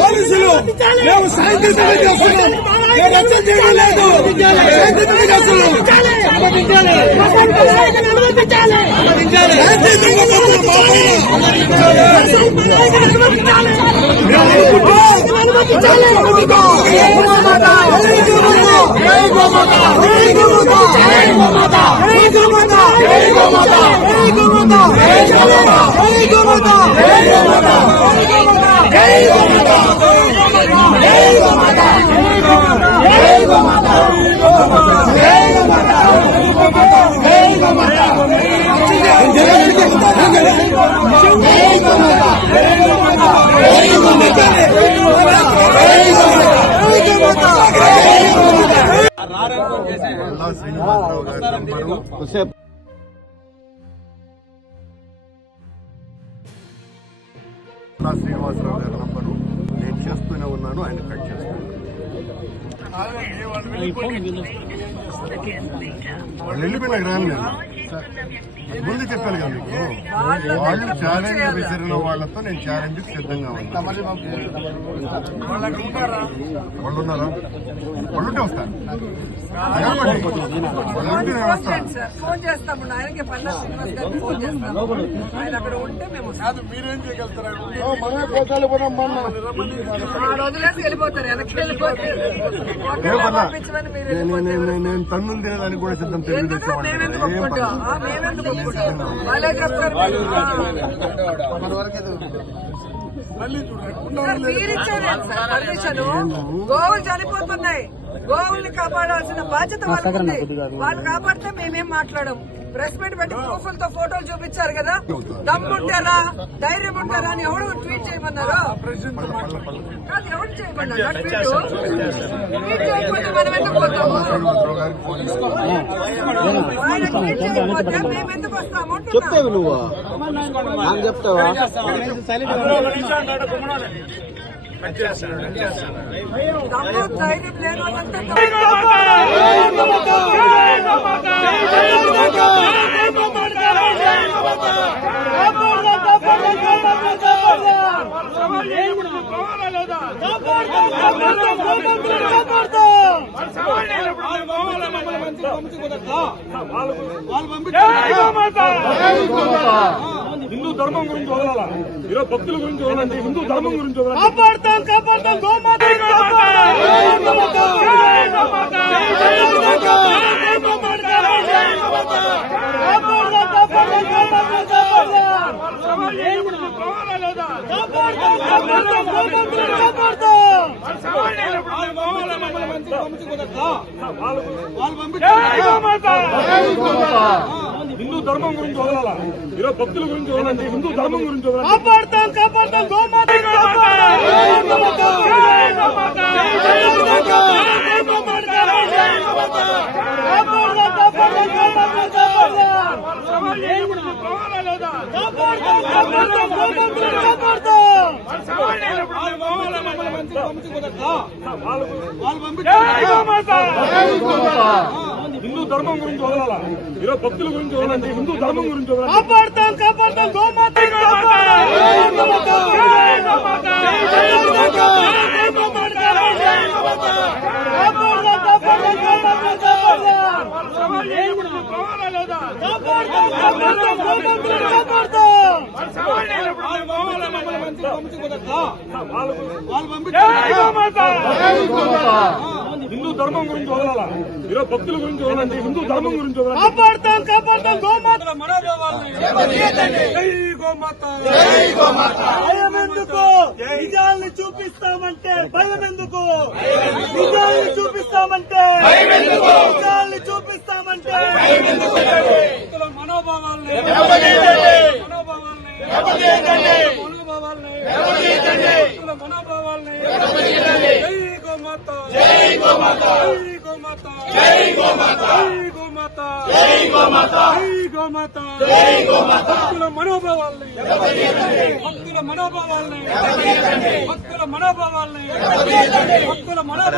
పోలీసులు మేము శాంతియుతంగా చేస్తున్నాం, మేము రక్షణ చేయడం లేదు, శాంతియుతంగా చేస్తున్నాం. శ్రీనివాసరావు గారి నంబరు శ్రీనివాసరావు గారి నంబరు నేను చేస్తూనే ఉన్నాను, ఆయన కట్ చేస్తున్నాను. వాళ్ళు వెళ్ళిపోయినా రాను నేను ముందు చెప్పాను కదా మీకు, వాళ్ళు ఛాలెంజ్ విసిరిన వాళ్ళతో నేను ఛాలెంజ్ సిద్ధంగా ఉన్నాను. వాళ్ళు ఉన్నారా? వాళ్ళుంటే వస్తాను, వాళ్ళుంటే నేను వస్తాను. ఫోన్ చేస్తాము ఆయనకి ఫోన్ చేస్తాము, ఆయన అక్కడ ఉంటే మేము మీరేం చేయగలుగుతారు? వదిలేసి వెళ్ళిపోతారు, వెనక్కి వెళ్ళిపోతారు. నేను తన్నులు తినడానికి కూడా సిద్ధం. గోవులు చనిపోతున్నాయి, గోవుల్ని కాపాడాల్సిన బాధ్యత వాళ్ళకి. వాళ్ళు కాపాడితే మేమేం మాట్లాడము. ప్రెస్ మీట్ పెట్టి ప్రూఫ్లతో ఫోటోలు చూపించారు కదా, దమ్ముంటారా ధైర్యం ఉంటారా అని ఎవరు ట్వీట్ చేయమన్నారా? కాదు, ఎవరు చేయమన్నారు ట్వీట్? చేయకపోతే మనం ఎందుకు పోతాము? ఆయన ట్వీట్ చేయకపోతే మేము ఎందుకు వస్తాము? చెప్తావు నువ్వు, నాకు చెప్తావా? దమ్ము ధైర్యం లేని వాళ్ళంతా హిందూ ధర్మం గురించి వదలాల, ఈరోజు భక్తుల గురించి వదలండి, హిందూ ధర్మం గురించి వదలాలి. హిందూ ధర్మం గురించి వదలాల, ఈరోజు భక్తుల గురించి వదలండి, హిందూ ధర్మం గురించి వదలాలి. హిందూ ధర్మం గురించి వదలాల, ఈరోజు భక్తుల గురించి వదలండి, హిందూ ధర్మం గురించి వదలాలి. హిందూ ధర్మం గురించి వదలాల, ఈరోజు భక్తుల గురించి వదలండి, హిందూ ధర్మం గురించి వదలాలి. నిజాల్ని చూపిస్తామంటే భయం ఎందుకు? నిజాల్ని చూపిస్తామంటే నిజాల్ని చూపిస్తామంటే మనోభావాల్ని జై గోమాత, జై గోమాత, జై గోమాత, జై గోమాత, జై గోమాత, జై గోమాత, జై గోమాత. భక్తుల మనోభావాల్ని, భక్తుల మనోభావాల్ని, భక్తుల మనోభావాల్ని, భక్తుల మనోభావాల్ని